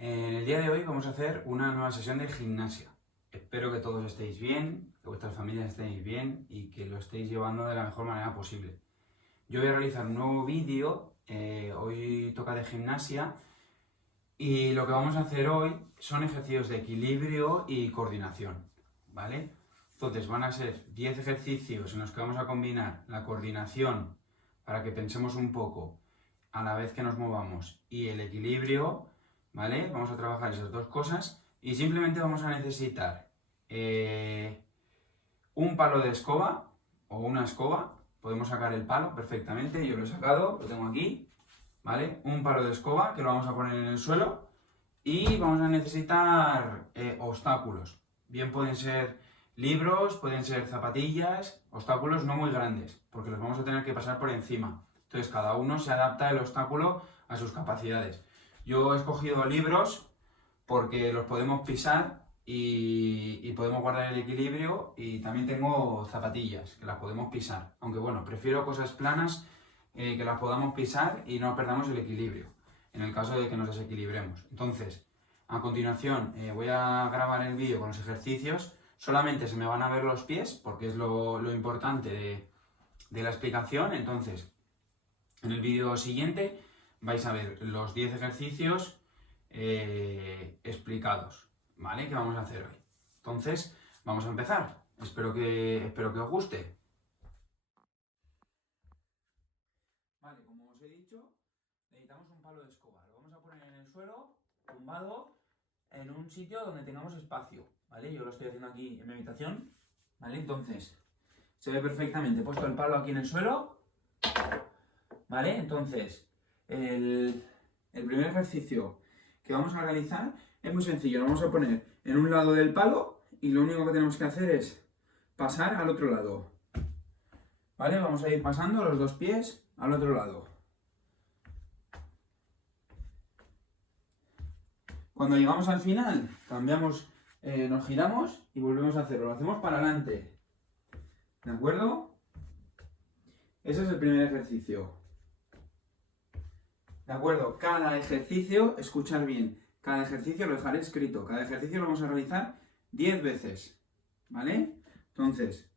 En el día de hoy vamos a hacer una nueva sesión de gimnasia. Espero que todos estéis bien, que vuestras familias estéis bien y que lo estéis llevando de la mejor manera posible. Yo voy a realizar un nuevo vídeo, hoy toca de gimnasia, y lo que vamos a hacer hoy son ejercicios de equilibrio y coordinación, ¿vale? Entonces van a ser 10 ejercicios en los que vamos a combinar la coordinación para que pensemos un poco a la vez que nos movamos y el equilibrio, ¿vale? Vamos a trabajar esas dos cosas y simplemente vamos a necesitar un palo de escoba o una escoba. Podemos sacar el palo perfectamente, yo lo he sacado, lo tengo aquí, ¿vale? Un palo de escoba que lo vamos a poner en el suelo y vamos a necesitar obstáculos. Bien pueden ser libros, pueden ser zapatillas, obstáculos no muy grandes, porque los vamos a tener que pasar por encima. Entonces cada uno se adapta el obstáculo a sus capacidades. Yo he escogido libros porque los podemos pisar y podemos guardar el equilibrio, y también tengo zapatillas que las podemos pisar, aunque bueno, prefiero cosas planas que las podamos pisar y no perdamos el equilibrio en el caso de que nos desequilibremos. Entonces, a continuación voy a grabar el vídeo con los ejercicios. Solamente se me van a ver los pies porque es lo importante de la explicación. Entonces, en el vídeo siguiente vais a ver los 10 ejercicios explicados, ¿vale? Que vamos a hacer hoy. Entonces, vamos a empezar. Espero que os guste. Vale, como os he dicho, necesitamos un palo de escoba. Lo vamos a poner en el suelo, tumbado, en un sitio donde tengamos espacio, ¿vale? Yo lo estoy haciendo aquí en mi habitación, ¿vale? Entonces, se ve perfectamente. He puesto el palo aquí en el suelo, ¿vale? Entonces, el primer ejercicio que vamos a realizar es muy sencillo. Lo vamos a poner en un lado del palo y lo único que tenemos que hacer es pasar al otro lado, ¿vale? Vamos a ir pasando los dos pies al otro lado. Cuando llegamos al final, cambiamos, nos giramos y volvemos a hacerlo. Lo hacemos para adelante, ¿de acuerdo? Ese es el primer ejercicio. ¿De acuerdo? Cada ejercicio, escuchad bien, cada ejercicio lo dejaré escrito. Cada ejercicio lo vamos a realizar 10 veces, ¿vale? Entonces,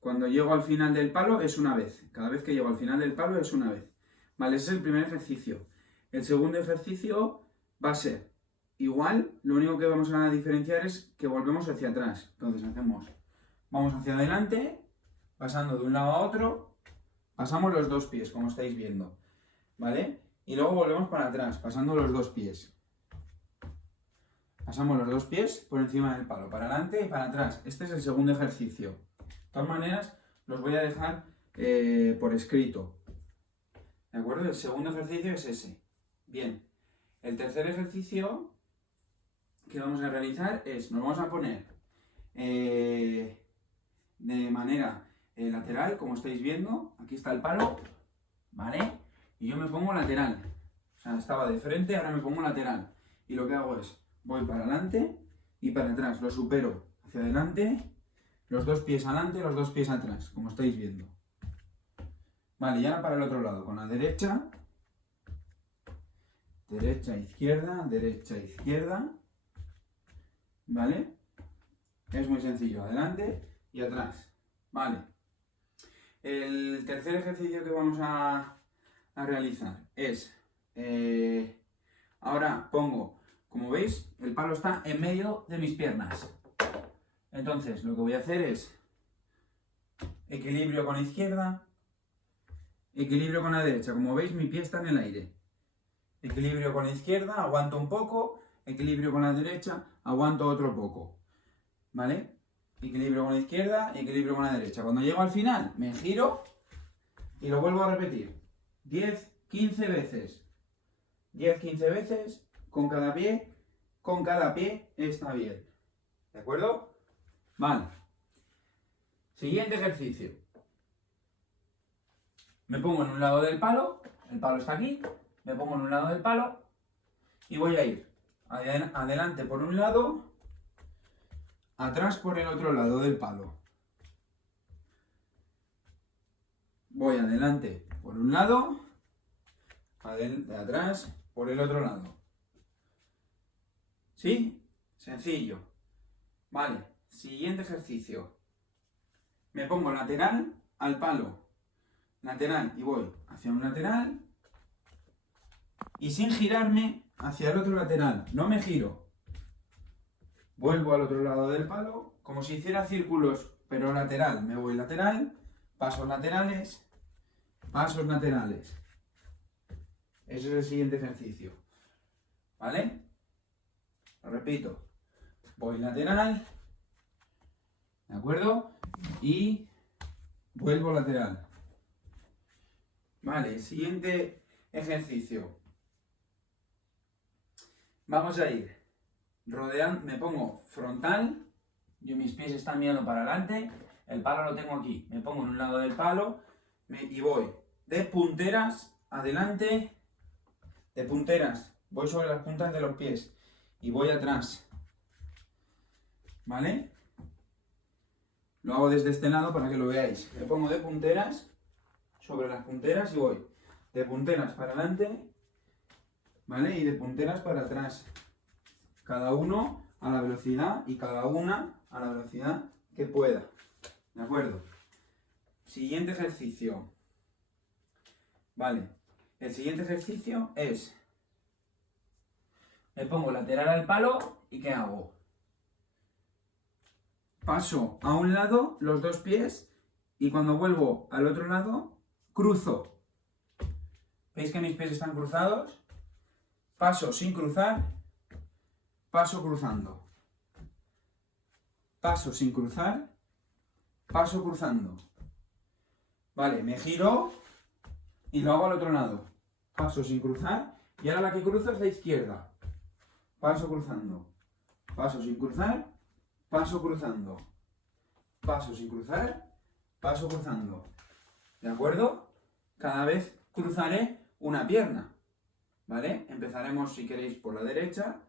cuando llego al final del palo es una vez. Cada vez que llego al final del palo es una vez. Vale, ese es el primer ejercicio. El segundo ejercicio va a ser igual, lo único que vamos a diferenciar es que volvemos hacia atrás. Entonces vamos hacia adelante, pasando de un lado a otro, pasamos los dos pies, como estáis viendo, ¿vale? Y luego volvemos para atrás, pasando los dos pies. Pasamos los dos pies por encima del palo, para adelante y para atrás. Este es el segundo ejercicio. De todas maneras, los voy a dejar por escrito. ¿De acuerdo? El segundo ejercicio es ese. Bien. El tercer ejercicio que vamos a realizar es, nos vamos a poner de manera lateral, como estáis viendo. Aquí está el palo, ¿vale? Y yo me pongo lateral. O sea, estaba de frente, ahora me pongo lateral. Y lo que hago es, voy para adelante y para atrás. Lo supero hacia adelante, los dos pies adelante, los dos pies atrás, como estáis viendo. Vale, y ahora para el otro lado, con la derecha, derecha, izquierda, ¿vale? Es muy sencillo, adelante y atrás, ¿vale? El tercer ejercicio que vamos a realizar es, ahora pongo, como veis, el palo está en medio de mis piernas. Entonces, lo que voy a hacer es equilibrio con la izquierda, equilibrio con la derecha. Como veis, mi pie está en el aire. Equilibrio con la izquierda, aguanto un poco. Equilibrio con la derecha, aguanto otro poco. ¿Vale? Equilibrio con la izquierda, equilibrio con la derecha. Cuando llego al final, me giro y lo vuelvo a repetir. 10, 15 veces. 10, 15 veces con cada pie. Con cada pie está bien. ¿De acuerdo? Vale. Siguiente ejercicio. Me pongo en un lado del palo, el palo está aquí, me pongo en un lado del palo y voy a ir adelante por un lado, atrás por el otro lado del palo. Voy adelante por un lado, atrás por el otro lado. ¿Sí? Sencillo. Vale, siguiente ejercicio. Me pongo lateral al palo. Lateral y voy hacia un lateral y sin girarme hacia el otro lateral. No me giro. Vuelvo al otro lado del palo como si hiciera círculos, pero lateral. Me voy lateral, pasos laterales, pasos laterales. Ese es el siguiente ejercicio. ¿Vale? Lo repito. Voy lateral, ¿de acuerdo? Y vuelvo lateral. Vale, siguiente ejercicio. Vamos a ir rodeando, me pongo frontal, mis pies están mirando para adelante, el palo lo tengo aquí, me pongo en un lado del palo y voy de punteras adelante, de punteras, voy sobre las puntas de los pies y voy atrás. ¿Vale? Lo hago desde este lado para que lo veáis. Me pongo de punteras sobre las punteras y voy de punteras para adelante, ¿vale? Y de punteras para atrás. Cada uno a la velocidad y cada una a la velocidad que pueda. ¿De acuerdo? Siguiente ejercicio. Vale. El siguiente ejercicio es... Me pongo lateral al palo y ¿qué hago? Paso a un lado los dos pies y cuando vuelvo al otro lado, cruzo. ¿Veis que mis pies están cruzados? Paso sin cruzar, paso cruzando. Paso sin cruzar, paso cruzando. Vale, me giro y lo hago al otro lado. Paso sin cruzar y ahora la que cruzo es la izquierda. Paso cruzando. Paso sin cruzar, paso cruzando. Paso sin cruzar, paso cruzando. ¿De acuerdo? Cada vez cruzaré una pierna. ¿Vale? Empezaremos, si queréis, por la derecha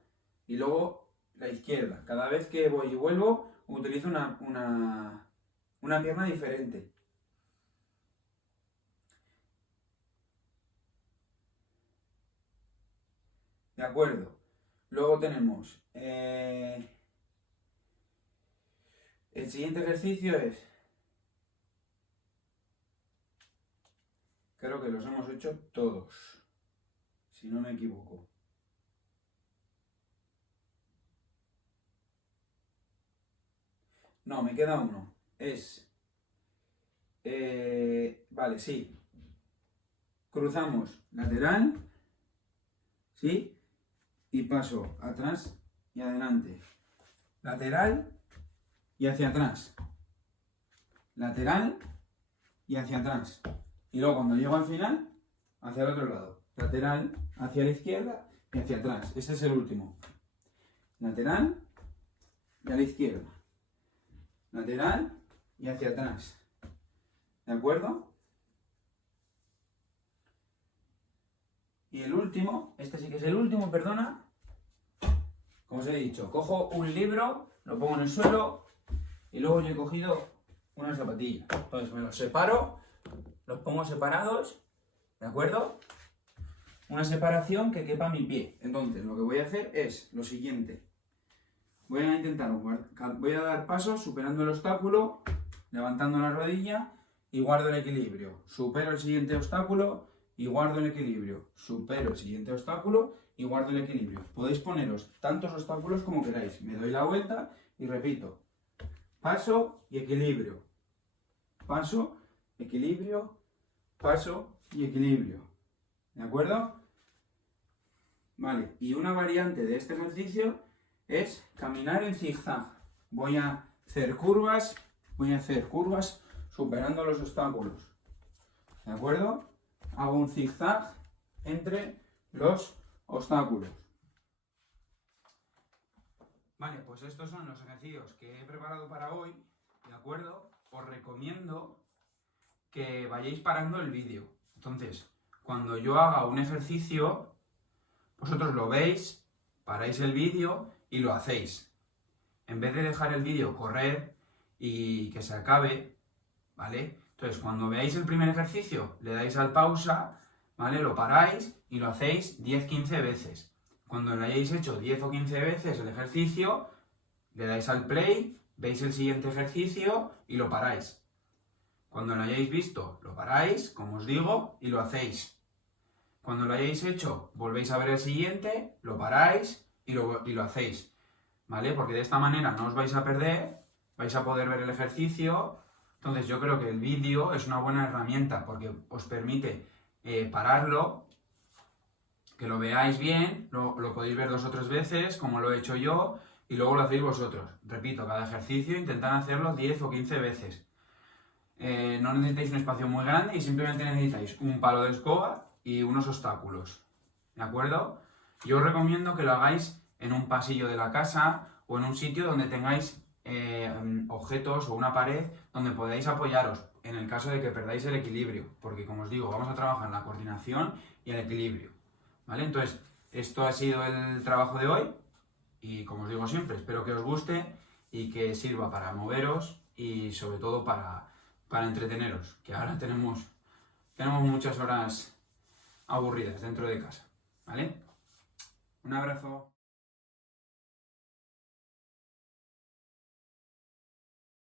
y luego la izquierda. Cada vez que voy y vuelvo, utilizo una pierna diferente. ¿De acuerdo? Luego tenemos... el siguiente ejercicio es... Creo que los hemos hecho todos, si no me equivoco. No, me queda uno. Es... vale, sí. Cruzamos lateral, ¿sí? Y paso atrás y adelante. Lateral y hacia atrás. Lateral y hacia atrás. Y luego cuando llego al final, hacia el otro lado. Lateral hacia la izquierda y hacia atrás. Este es el último. Lateral y a la izquierda. Lateral y hacia atrás. ¿De acuerdo? Y el último, este sí que es el último, perdona. Como os he dicho, cojo un libro, lo pongo en el suelo y luego yo he cogido una zapatilla. Entonces me los separo, los pongo separados, ¿de acuerdo? Una separación que quepa mi pie. Entonces lo que voy a hacer es lo siguiente. Voy a intentar, voy a dar pasos superando el obstáculo, levantando la rodilla y guardo el equilibrio. Supero el siguiente obstáculo y guardo el equilibrio. Supero el siguiente obstáculo y guardo el equilibrio. Podéis poneros tantos obstáculos como queráis. Me doy la vuelta y repito. Paso y equilibrio. Paso, equilibrio, paso y equilibrio. ¿De acuerdo? Vale, y una variante de este ejercicio es caminar en zigzag. Voy a hacer curvas superando los obstáculos. ¿De acuerdo? Hago un zigzag entre los obstáculos. Vale, pues estos son los ejercicios que he preparado para hoy, ¿de acuerdo? Os recomiendo que vayáis parando el vídeo. Entonces, cuando yo haga un ejercicio, vosotros lo veis, paráis el vídeo y lo hacéis. En vez de dejar el vídeo correr y que se acabe, ¿vale? Entonces, cuando veáis el primer ejercicio, le dais al pausa, ¿vale? Lo paráis y lo hacéis 10-15 veces. Cuando lo hayáis hecho 10 o 15 veces el ejercicio, le dais al play, veis el siguiente ejercicio y lo paráis. Cuando lo hayáis visto, lo paráis, como os digo, y lo hacéis. Cuando lo hayáis hecho, volvéis a ver el siguiente, lo paráis y lo hacéis. ¿Vale? Porque de esta manera no os vais a perder, vais a poder ver el ejercicio. Entonces yo creo que el vídeo es una buena herramienta porque os permite pararlo, que lo veáis bien, lo podéis ver 2 o 3 veces, como lo he hecho yo, y luego lo hacéis vosotros. Repito, cada ejercicio intentad hacerlo 10 o 15 veces. No necesitáis un espacio muy grande y simplemente necesitáis un palo de escoba y unos obstáculos. ¿De acuerdo? Yo os recomiendo que lo hagáis en un pasillo de la casa o en un sitio donde tengáis objetos o una pared donde podáis apoyaros en el caso de que perdáis el equilibrio, porque como os digo, vamos a trabajar en la coordinación y el equilibrio. ¿Vale? Entonces, esto ha sido el trabajo de hoy y como os digo siempre, espero que os guste y que sirva para moveros y sobre todo para entreteneros, que ahora tenemos muchas horas aburridas dentro de casa. ¿Vale? Un abrazo.